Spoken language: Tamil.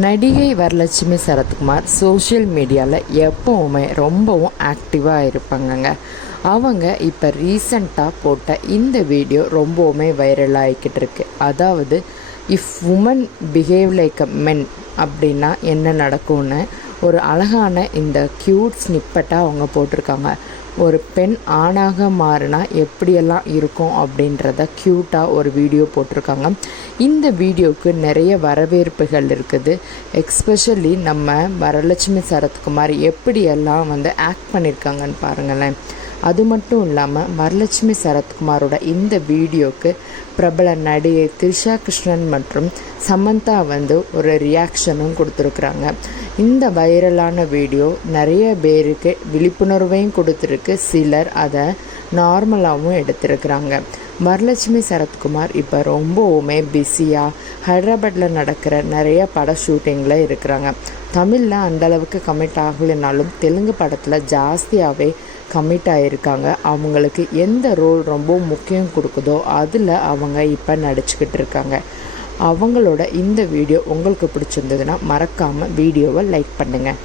நடிகை வரலட்சுமி சரத்குமார் சோஷியல் மீடியாவில் எப்போவுமே ரொம்பவும் ஆக்டிவாக இருப்பாங்கங்க. அவங்க இப்போ ரீசண்டாக போட்ட இந்த வீடியோ ரொம்பவுமே வைரல் ஆகிக்கிட்டு இருக்கு. அதாவது if woman behave like a men அப்படின்னா என்ன நடக்கும்னு ஒரு அழகான இந்த க்யூட் ஸ்னிப்பட்டாக அவங்க போட்டிருக்காங்க. ஒரு பெண் ஆணாக மாறினா எப்படியெல்லாம் இருக்கும் அப்படின்றத க்யூட்டாக ஒரு வீடியோ போட்டிருக்காங்க. இந்த வீடியோவுக்கு நிறைய வரவேற்புகள் இருக்குது. எக்ஸ்பெஷலி நம்ம வரலட்சுமி சரத்குமார் எப்படியெல்லாம் ஆக்ட் பண்ணியிருக்காங்கன்னு பாருங்களேன். அது மட்டும் இல்லாமல் வரலட்சுமி சரத்குமாரோட இந்த வீடியோவுக்கு பிரபல நடிகை த்ரிஷா கிருஷ்ணன் மற்றும் சமந்தா ஒரு ரியாக்ஷனும் கொடுத்துருக்குறாங்க. இந்த வைரலான வீடியோ நிறைய பேருக்கு விழிப்புணர்வையும் கொடுத்துருக்கு. சிலர் அதை நார்மலாகவும் எடுத்திருக்கிறாங்க. வரலட்சுமி சரத்குமார் இப்போ ரொம்பவுமே பிஸியாக ஹைதராபாத்தில் நடக்கிற நிறைய பட ஷூட்டிங்கில் இருக்கிறாங்க. தமிழில் அந்தளவுக்கு கமிட் ஆகலைனாலும் தெலுங்கு படத்தில் ஜாஸ்தியாகவே கமிட் ஆகியிருக்காங்க. அவங்களுக்கு எந்த ரோல் ரொம்ப முக்கியம் கொடுக்குதோ அதில் அவங்க இப்போ நடிச்சுக்கிட்டு இருக்காங்க. அவங்களோட இந்த வீடியோ உங்களுக்கு பிடிச்சிருந்ததுன்னா மறக்காமல் வீடியோவை லைக் பண்ணுங்கள்.